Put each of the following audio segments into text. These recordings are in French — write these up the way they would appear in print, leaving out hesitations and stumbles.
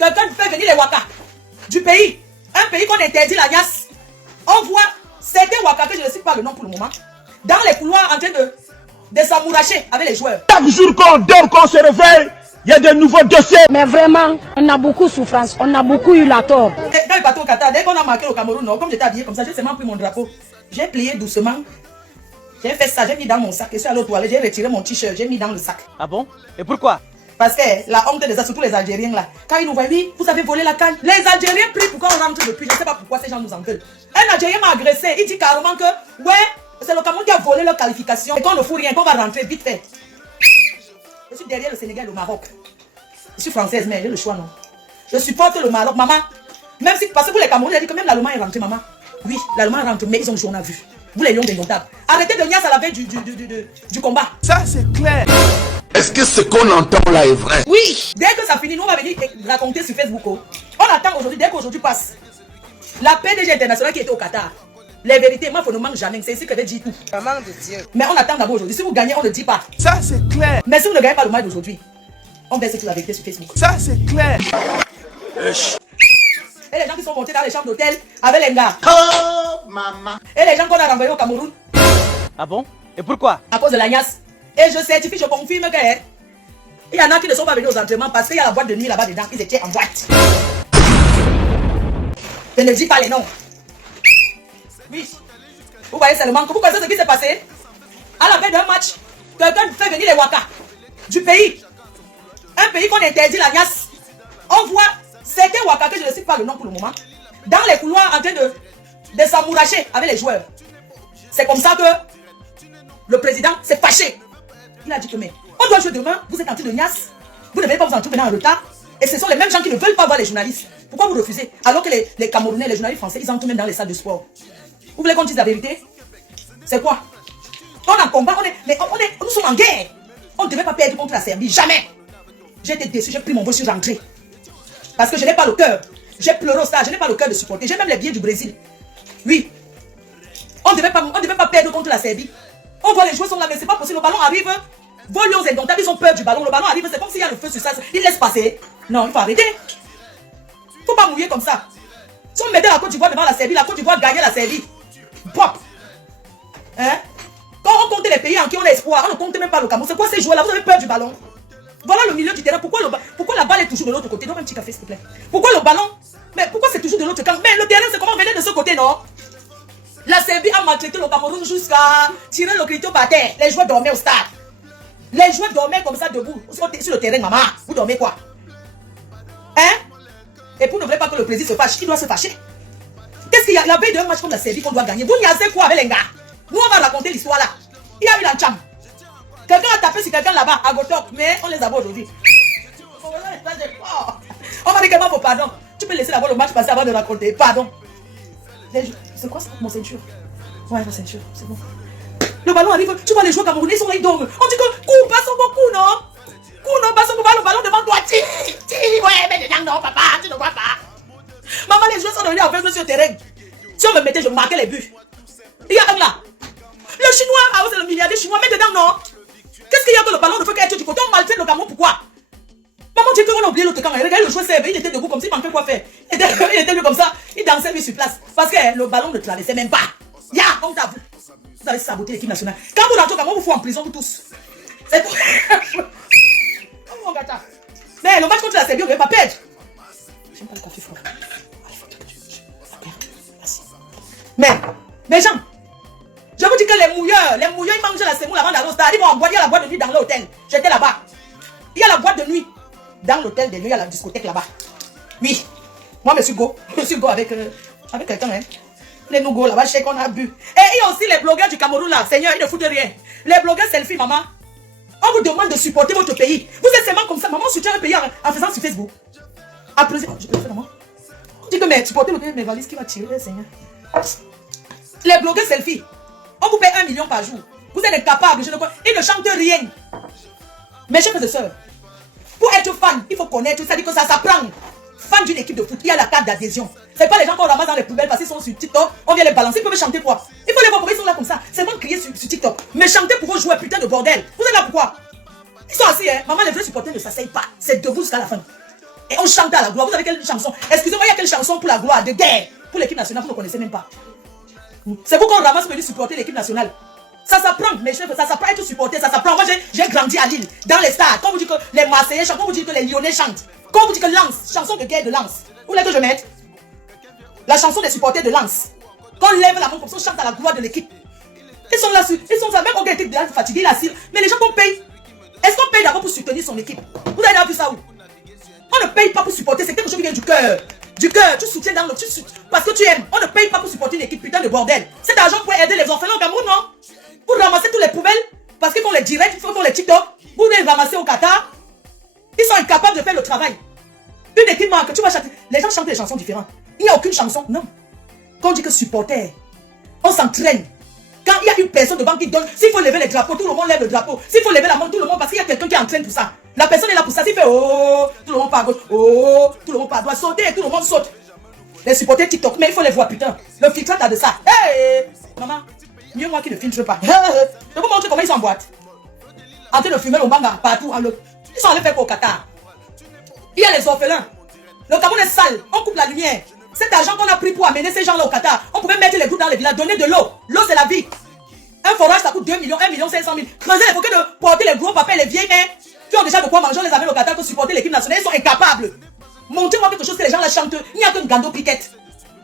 quelqu'un fait venir les Waka du pays, un pays qu'on interdit la niasse. On voit certains Waka, que je ne sais pas le nom pour le moment, dans les couloirs en train de s'amouracher avec les joueurs. Chaque jour qu'on dort, qu'on se réveille, il y a de nouveaux dossiers. Mais vraiment, on a beaucoup de souffrance, on a beaucoup eu la tort. Dans le bateau au Qatar, dès qu'on a marqué au Cameroun, non, comme j'étais habillé comme ça, j'ai seulement pris mon drapeau. J'ai plié doucement. J'ai fait ça, j'ai mis dans mon sac. Je suis allé aux toilettes, j'ai retiré mon t-shirt, j'ai mis dans le sac. Ah bon? Et pourquoi? Parce que la honte de ça, surtout les Algériens là, quand ils nous voient, oui, vous avez volé la canne. Les Algériens prient pourquoi on rentre depuis. Je ne sais pas pourquoi ces gens nous en veulent. Un Algérien m'a agressé, il dit carrément que, ouais, c'est le Cameroun qui a volé leur qualification. Et qu'on ne fout rien, qu'on va rentrer vite fait. Je suis derrière le Sénégal et le Maroc. Je suis française, mais j'ai le choix, non. Je supporte le Maroc, maman. Même si, parce que pour les Camerounais, il a dit que même l'Allemand est rentré, maman. Oui, l'Allemand est rentré, mais ils ont joué, on a vu. Vous les lions démontables. Arrêtez de niasse à la veille du combat. Ça, c'est clair. Est-ce que ce qu'on entend là est vrai? Oui. Dès que ça finit, nous on va venir raconter sur Facebook. On attend aujourd'hui, dès qu'aujourd'hui passe. La PDG internationale qui était au Qatar. Les vérités, moi, il ne manque jamais. C'est ici que je dis tout. Maman de Dieu. Mais on attend d'abord aujourd'hui. Si vous gagnez, on ne dit pas. Ça, c'est clair. Mais si vous ne gagnez pas le match d'aujourd'hui, on verse toute la vérité sur Facebook. Ça, c'est clair. Et les gens qui sont montés dans les chambres d'hôtel avec les gars. Oh, maman. Et les gens qu'on a renvoyés au Cameroun. Ah bon? Et pourquoi? À cause de la niasse. Et je certifie, je confirme que il y en a qui ne sont pas venus aux entraînements parce qu'il y a la boîte de nuit là-bas dedans. Ils étaient en boîte. Je ne dis pas les noms. Oui. Vous voyez seulement que vous connaissez ce qui s'est passé. À la fin d'un match, quelqu'un fait venir les Waka du pays. Un pays qu'on interdit la niasse. On voit certains Waka, que je ne sais pas le nom pour le moment, dans les couloirs en train de s'amouracher avec les joueurs. C'est comme ça que le président s'est fâché. Il a dit que mais on doit jouer demain, vous êtes en train de niasse, vous ne devez pas vous en trouver en retard. Et ce sont les mêmes gens qui ne veulent pas voir les journalistes. Pourquoi vous refusez? Alors que les Camerounais, les journalistes français, ils entrent même dans les salles de sport. Vous voulez qu'on dise la vérité? C'est quoi? On est en combat, nous sommes en guerre. On ne devait pas perdre contre la Serbie, jamais. J'ai été déçu, j'ai pris mon vol, je suis rentré. Parce que je n'ai pas le cœur. J'ai pleuré au stade, je n'ai pas le cœur de supporter. J'ai même les billets du Brésil. Oui. On ne devait pas perdre contre la Serbie. On voit les joueurs sont là, mais c'est pas possible. Le ballon arrive. Vos lions indomptables, ils ont peur du ballon. Le ballon arrive, c'est comme s'il y a le feu sur ça. Ils laissent passer. Non, il faut arrêter. Il ne faut pas mouiller comme ça. Si on mettait la Côte d'Ivoire devant la Serbie, la Côte d'Ivoire gagnait la Serbie. Pop. Hein? Quand on compte les pays en qui on a espoir, on ne compte même pas le Cameroun. C'est quoi ces joueurs-là? Vous avez peur du ballon? Voilà le milieu du terrain. Pourquoi la balle est toujours de l'autre côté? Donne un petit café, s'il te plaît. Pourquoi le ballon? Mais pourquoi c'est toujours de l'autre camp? Mais le terrain, c'est comment venir de ce côté, non? La Serbie a maltraité le Cameroun jusqu'à tirer le criteau par terre. Les joueurs dormaient au stade. Les joueurs dormaient comme ça debout. Sur le terrain, maman. Vous dormez quoi? Hein? Et pour ne voulez pas que le président se fâche, il doit se fâcher. Qu'est-ce qu'il y a? La veille d'un match comme la Serbie qu'on doit gagner. Vous niaisez quoi avec les gars? Nous, on va raconter l'histoire là. Il y a eu la chambre. Quelqu'un a tapé sur quelqu'un là-bas, à Gotok, mais on les a aujourd'hui. On m'a dit qu'elle m'a fait pardon. Tu peux laisser d'abord le match passer avant de raconter. Pardon. C'est quoi ça? Mon ceinture? Ouais, ma ceinture, c'est bon. Le ballon arrive, tu vois les joueurs camerounais, ils sont là, ils dorment. On dit que coup, passons beaucoup, non? Coup, non, passons beaucoup, le ballon devant toi. Ouais, mais dedans, non, papa, tu ne vois pas. Maman, les joueurs sont devenus aveugles sur le terrain. Si on me mettait, je marquais les buts. Il y a un là. Le chinois, ah, c'est le milliardaire chinois, mais dedans, non? Qu'est-ce qu'il y a que le ballon ne peut qu'être du côté? On maltraite le Cameroun, pourquoi? Maman dit qu'on a oublié l'autre camp. Regardez le joueur serbe, il était debout comme s'il manquait quoi faire. Il était lui comme ça, il dansait lui sur place. Parce que le ballon ne traversait même pas. Ya, on t'a vu. Vous avez saboté l'équipe nationale. Quand vous rentrez au Cameroun, vous faut en prison, vous tous. C'est tout. Oh mon gâteau. Mais le match contre la Serbie, on ne devait pas perdre. J'aime pas le café froid. Mais Jean, je vous dis que les mouilleurs, ils mangent la semoule avant d'aller au stade. Ils vont en boire, il y a la boîte de nuit dans l'hôtel. J'étais là-bas. Il y a la boîte de nuit. Dans l'hôtel des nuits, il y a la discothèque là-bas. Oui. Moi, monsieur Go. Monsieur Go avec quelqu'un, hein. Les Nougo là-bas, je sais qu'on a bu. Et il y a aussi les blogueurs du Cameroun là. Seigneur, ils ne foutent rien. Les blogueurs selfie, maman. On vous demande de supporter votre pays. Vous êtes seulement comme ça. Maman soutient un pays en faisant sur Facebook. Après, je le fais, maman. On dit que mais supporter le pays, mes valises qui va tirer, Seigneur. Les blogueurs selfie. On vous paye 1 million par jour. Vous êtes incapables. Ils ne chantent rien. Mes chers frères et sœurs, pour être fan, il faut connaître. Ça dit que ça s'apprend. Fan d'une équipe de foot, il y a la carte d'adhésion. C'est pas les gens qu'on ramasse dans les poubelles parce qu'ils sont sur TikTok. On vient les balancer. Ils peuvent chanter quoi? Il faut les voir pourquoi ils sont là comme ça. C'est bon de crier sur TikTok. Mais chanter pour vos joueurs, putain de bordel. Vous êtes là pourquoi? Ils sont assis, hein. Maman, les vrais supporters ne s'asseyent pas. C'est debout jusqu'à la fin. Et on chante à la gloire. Vous savez quelle chanson? Excusez-moi, il y a quelle chanson pour la gloire de guerre? Pour l'équipe nationale, vous ne connaissez même pas. C'est pourquoi on ramasse venir supporter l'équipe nationale. Ça s'apprend, mes chefs, ça s'apprend à être supporté, ça s'apprend. Moi, j'ai grandi à Lille, dans les stades. Quand vous dites que les Marseillais chantent, quand vous dites que les Lyonnais chantent, quand vous dites que Lens, chanson de guerre de Lens, vous voulez que je mette la chanson des supporters de Lens. Quand on lève la main comme ça, on chante à la gloire de l'équipe. Ils sont là, ils sont là, même quand on était fatigué, là, mais les gens qu'on paye. Est-ce qu'on paye d'abord pour soutenir son équipe? Vous avez déjà vu ça où? On ne paye pas pour supporter, c'est quelque chose qui vient du cœur. Du cœur, tu soutiens dans le... parce que tu aimes. On ne paye pas pour supporter une équipe, putain de bordel. Cet argent pour aider les orphelins au Cameroun, non? Pour ramasser toutes les poubelles, parce qu'ils font les directs, ils font les TikTok. Vous les ramasser au Qatar. Ils sont incapables de faire le travail. Une équipe manque, tu vas chanter. Les gens chantent des chansons différentes. Il n'y a aucune chanson, non. Quand on dit que supporter, on s'entraîne. Quand il y a une personne devant qui donne, s'il faut lever les drapeaux, tout le monde lève le drapeau. S'il faut lever la main, tout le monde, parce qu'il y a quelqu'un qui entraîne pour ça. La personne est là pour ça. S'il fait oh, tout le monde part à gauche, oh, tout le monde part à droite, sauter, tout le monde saute. Les supporters TikTok, mais il faut les voir, putain. Le filtrate a de ça. Hey, maman, mieux moi qui ne filtre pas. Je vous montrer comment ils sont en boîte. En train de fumer le manga partout. Ils sont allés faire pour au Qatar. Il y a les orphelins. Le Cameroun est sale. On coupe la lumière. Cet argent qu'on a pris pour amener ces gens-là au Qatar, on pouvait mettre les groupes dans les villages, donner de l'eau. L'eau, c'est la vie. Un forage, ça coûte 2 millions, 1 500 000. Creuser les bouquets de porter les gros papiers, les vieilles mères qui ont déjà de quoi manger, on les amène au Qatar pour supporter l'équipe nationale. Ils sont incapables. Montrez-moi quelque chose que les gens la chantent. Il n'y a qu'une Gando Piquette.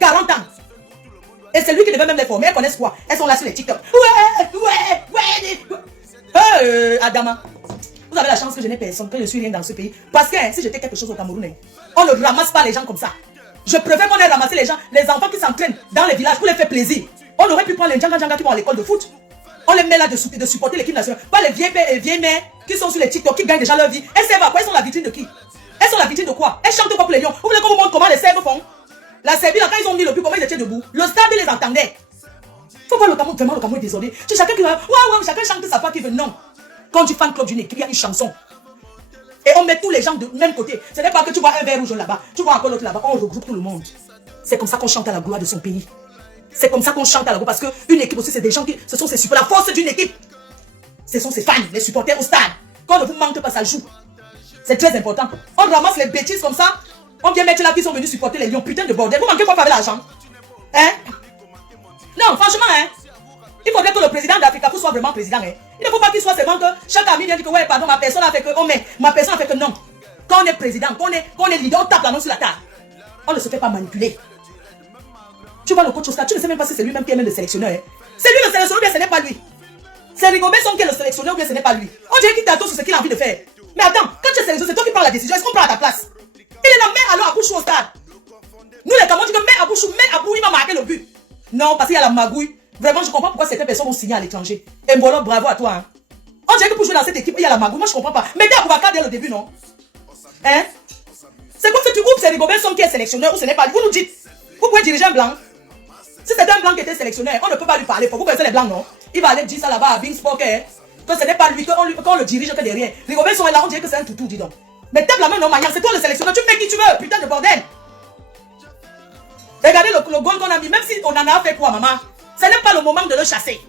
40 ans. Et c'est lui qui devait même les former. Elles connaissent quoi? Elles sont là sur les TikTok. Ouais. Adama. Vous avez la chance que je n'ai personne, que je suis rien dans ce pays. Parce que si j'étais quelque chose au Cameroun, on ne ramasse pas les gens comme ça. Je préfère qu'on ait ramassé les gens, les enfants qui s'entraînent dans les villages pour les faire plaisir. On aurait pu prendre les Djanga qui vont à l'école de foot. On les met là de supporter l'équipe nationale. Pas les vieilles pères et vieilles mères qui sont sur les TikTok, qui gagnent déjà leur vie. Elles servent à quoi? Elles sont la vitrine de qui? Elles sont la vitrine de quoi? Elles chantent quoi pour les lions? Vous voulez qu'on vous montre comment les Serbes font? La Serbie, là, quand ils ont mis le but, comment ils étaient debout? Le stade, ils les entendait. Faut voir le Cameroun, vraiment le Cameroun est désolé. C'est chacun qui va, ouais, chacun chante sa part qui veut. Non. Quand tu fan club d'une équipe, il y a une chanson. Et on met tous les gens de même côté. Ce n'est pas que tu vois un verre rouge là-bas, tu vois encore l'autre là-bas. On regroupe tout le monde. C'est comme ça qu'on chante à la gloire de son pays. C'est comme ça qu'on chante à la gloire. Parce qu'une équipe aussi, c'est des gens qui. Ce sont ses supporters. La force d'une équipe. Ce sont ses fans, les supporters au stade. Quand on ne vous manque pas, ça joue. C'est très important. On ramasse les bêtises comme ça. On vient mettre là qui sont venus supporter les lions. Putain de bordel. Vous manquez quoi avec l'argent? Hein? Non, franchement, hein? Il faudrait que le président d'Africa soit vraiment président. Hein? Il ne faut pas qu'il soit seulement que chaque ami vient dire que ouais, pardon, ma personne a fait que. Oh, mais ma personne a fait que non. Quand on est président, quand on est leader, on tape la main sur la table. On ne se fait pas manipuler. Tu vois le coach Oscar, tu ne sais même pas si c'est lui-même qui est même le sélectionneur. Hein? C'est lui le sélectionneur ou bien ce n'est pas lui? C'est Rigobert Song qui est le sélectionneur ou bien ce n'est pas lui? On dirait qu'il t'attend sur ce qu'il a envie de faire. Mais attends, quand tu es sélectionné, c'est toi qui prends la décision. Est-ce qu'on prend à ta place? Il est là, mets alors Abouchou au stade. Nous les Camerounais, on dit que mets Abou, il va marquer le but. Non, parce qu'il y a la magouille. Vraiment, je comprends pourquoi certaines personnes vont signer à l'étranger. Et Mbolo, bravo à toi. Hein. On dirait que pour jouer dans cette équipe, il y a la magouille. Moi, je comprends pas. Mettez Aboubacar dès le début, non? Hein? C'est comme si tu groupes, c'est Rigobert Song qui est sélectionneur ou ce n'est pas lui. Vous nous dites, vous pouvez diriger un blanc. Si c'est un blanc qui était sélectionneur, on ne peut pas lui parler. Vous connaissez les blancs, non? Il va aller dire ça là-bas à Bing Sport, que ce n'est pas lui, qu'on le dirige que derrière. Rigobert Song est là, on dirait que c'est un toutou, dis donc. Mais tape la main, non, Mayan, c'est toi le sélectionneur. Tu fais qui tu veux, putain de bordel. Regardez le goal qu'on a mis, même si on en a fait quoi, maman? Ce n'est pas le moment de le chasser.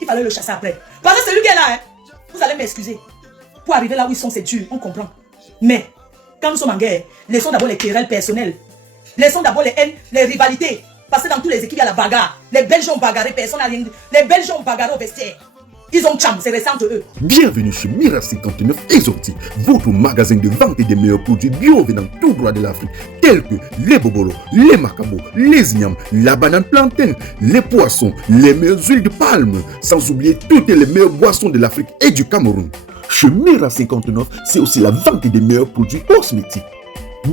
Il fallait le chasser après. Parce que c'est lui qui est là, hein. Vous allez m'excuser. Pour arriver là où ils sont, c'est dur, on comprend. Mais, quand nous sommes en guerre, laissons d'abord les querelles personnelles. Laissons d'abord les haines, les rivalités. Parce que dans toutes les équipes, il y a la bagarre. Les Belges ont bagarré, personne n'a rien dit. Les Belges ont bagarré au vestiaire. Ils ont cham, c'est récent de eux. Bienvenue chez Mira 59 Exotique, votre magasin de vente des meilleurs produits bio venant tout droit de l'Afrique, tels que les bobolos, les macabos, les ignames, la banane plantain, les poissons, les meilleures huiles de palme, sans oublier toutes les meilleures boissons de l'Afrique et du Cameroun. Chez Mira 59, c'est aussi la vente des meilleurs produits cosmétiques.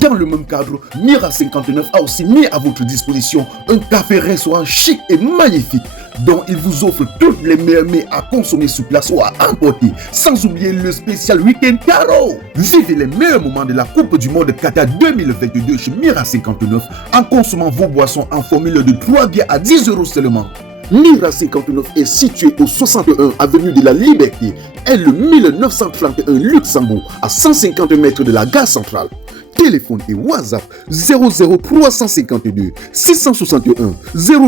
Dans le même cadre, Mira 59 a aussi mis à votre disposition un café-restaurant chic et magnifique dont il vous offre toutes les meilleurs mets à consommer sur place ou à emporter, sans oublier le spécial Week-end Caro. Vivez les meilleurs moments de la Coupe du Monde Qatar 2022 chez Mira 59 en consommant vos boissons en formule de 3 bières à 10 € seulement. Mira 59 est situé au 61 avenue de la Liberté et le 1931 Luxembourg à 150 mètres de la gare centrale. Téléphone et WhatsApp 00352 661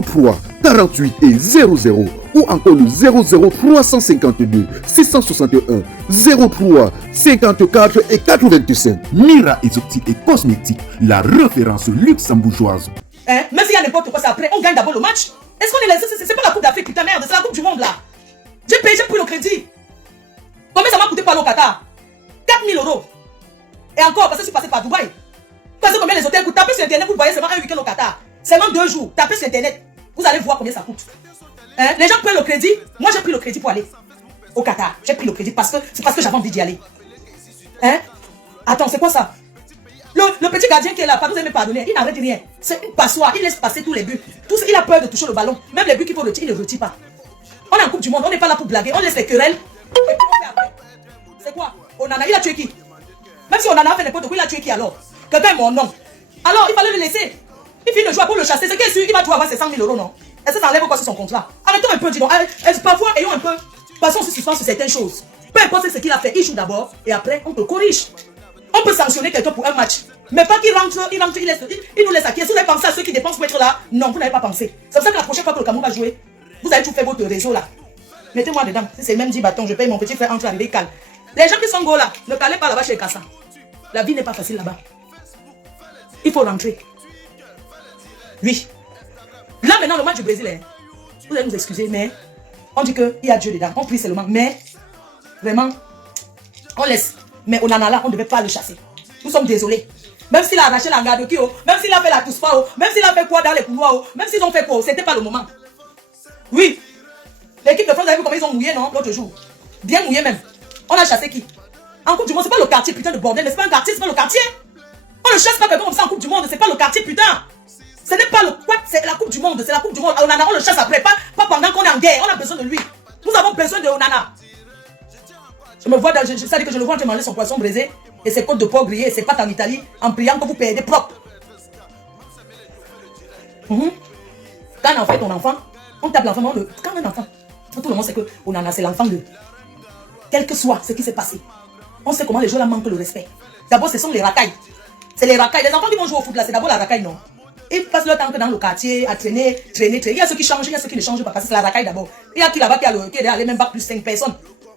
03 48 et 00 ou encore le 00352 661 03 54 et 85. Mira Exotique et Cosmétique, la référence luxembourgeoise. Hein? Même s'il y a n'importe quoi, c'est après, on gagne d'abord le match. Est-ce qu'on est là? C'est pas la Coupe d'Afrique, putain, merde, c'est la Coupe du Monde là. J'ai payé, j'ai pris le crédit. Combien ça m'a coûté par le Qatar? 4 000 €. Et encore, parce que je suis passé par Dubaï. Parce que combien les hôtels coûtent? Tapez sur internet, vous voyez seulement un week-end au Qatar. Seulement 2 jours. Tapez sur internet. Vous allez voir combien ça coûte. Hein? Les gens prennent le crédit. Moi, j'ai pris le crédit pour aller au Qatar. J'ai pris le crédit parce que c'est parce que j'avais envie d'y aller. Hein? Attends, c'est quoi ça? Le petit gardien qui est là, pardon, vous allez me pardonner, il n'arrête rien. C'est une passoire, il laisse passer tous les buts. Il a peur de toucher le ballon. Même les buts qu'il faut retirer, il ne retire pas. On est en Coupe du Monde, on n'est pas là pour blaguer. On laisse les querelles. Et puis on fait après. C'est quoi? Onana, il a tué qui? Même si Onana a fait n'importe quoi, il a tué qui alors? Quelqu'un est mon nom. Alors, il fallait le laisser. Il finit de jouer pour le chasser. C'est qu'il est sûr, il va toujours avoir ses 100 000 €, non? Est-ce que ça enlève quoi sur son contrat? Arrêtons un peu, dis donc. Parfois, ayons un peu. Passons sur sur certaines choses. Peu importe ce qu'il a fait, il joue d'abord et après, on te corrige. On peut sanctionner quelqu'un pour un match. Mais pas qu'il rentre, il nous laisse acquis. Si vous avez pensé à ceux qui dépensent pour être là, non, vous n'avez pas pensé. C'est pour ça que la prochaine fois que le Cameroun va jouer, vous allez tout faire votre réseau là. Mettez-moi dedans. Si c'est le même 10 bâtons, je paye mon petit frère entre arriver calme. Les gens qui sont go là, ne calez pas là-bas chez Kassa. La vie n'est pas facile là-bas. Il faut rentrer. Oui. Là maintenant, le match du Brésil, hein, vous allez nous excuser, mais on dit qu'il y a Dieu dedans. On prie seulement. Mais vraiment, on laisse. Mais Onana là, on ne devait pas le chasser. Nous sommes désolés. Même s'il a arraché la garde qui, même s'il a fait la touspa, même s'il a fait quoi dans les couloirs, même s'ils ont fait quoi, c'était pas le moment. Oui. L'équipe de France, vous avez vu comment ils ont mouillé, non, l'autre jour? Bien mouillé même. On a chassé qui? En Coupe du Monde, c'est pas le quartier, putain de bordel, mais c'est pas un quartier, c'est pas le quartier. On ne chasse pas quelqu'un comme ça en Coupe du Monde, c'est pas le quartier, putain. Ce n'est pas le quoi, c'est la Coupe du Monde, c'est la Coupe du Monde. Onana, on le chasse après, pas pendant qu'on est en guerre, on a besoin de lui. Nous avons besoin de Onana. Je me vois, ça dit que je le vois en train de manger son poisson braisé et ses côtes de porc grillées et ses pâtes en Italie en priant que vous perdez propre. Quand on fait ton enfant, on tape l'enfant, quand un enfant, tout le monde sait que Onana c'est l'enfant de. Quel que soit ce qui s'est passé, on sait comment les gens là manquent le respect. D'abord, ce sont les racailles. C'est les racailles. Les enfants qui vont jouer au foot là, c'est d'abord la racaille, non? Ils passent leur temps que dans le quartier à traîner. Il y a ceux qui changent, il y a ceux qui ne changent pas parce que c'est la racaille d'abord. Il y a qui là-bas qui est allé même pas plus 5 personnes.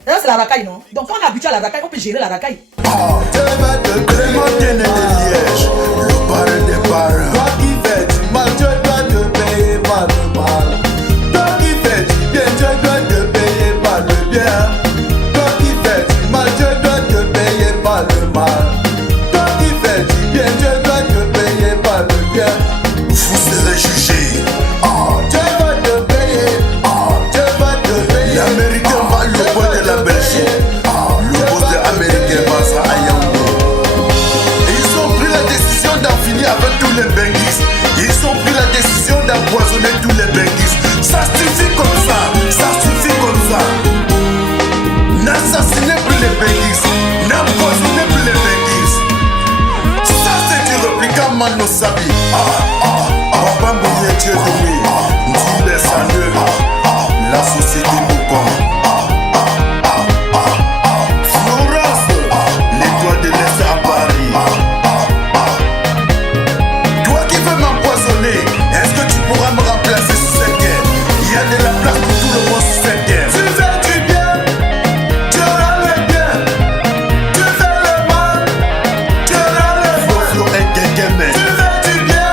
Là, c'est la racaille, non? Donc, quand on est habitué à la racaille, on peut gérer la racaille. Vous serez jugé. Dieu va te payer. Dieu va te payer. L'Américain va le bois de la Belgique. Le boss de l'Américain va ça à Yaoundé. Ils ont pris la décision d'en finir avec tous les benguis. Ils ont pris la décision d'empoisonner tous les benguis. Ça suffit comme ça. Ça suffit comme ça. N'assassinez plus les benguis. N'empoisonnez plus les benguis. Ça c'est du répliquant Mano Sabi. Papa Mouye Dieu de lui. Nous descendons. La société nous compte. Florence, l'étoile de l'Est à Paris. Toi qui veux m'empoisonner, est-ce que tu pourras me remplacer sur cette guerre? Il y a de la place pour tout le monde sur cette guerre. Tu fais du bien, tu auras le bien. Tu fais le mal, tu auras le mal. Flo est quelqu'un, mais tu fais du bien,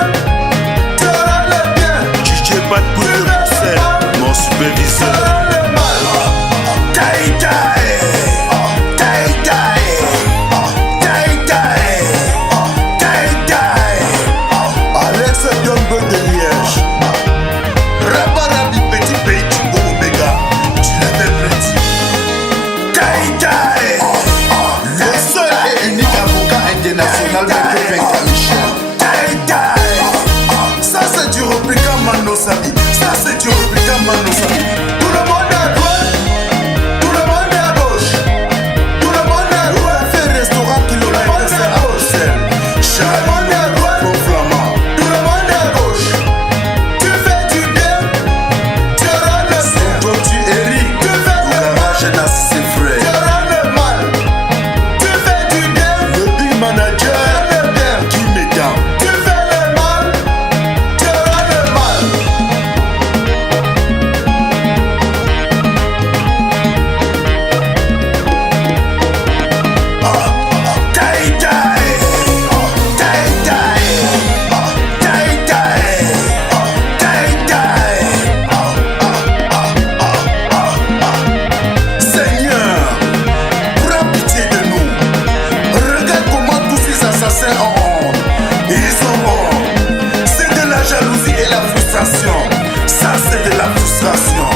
la frustration.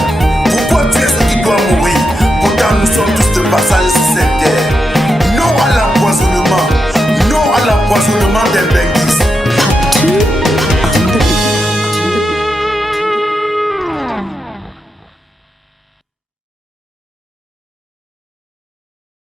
Pourquoi tuer ce qui doit mourir? Pourtant nous sommes tous de passage sur cette terre. Non à l'empoisonnement, non à l'empoisonnement des benguistes.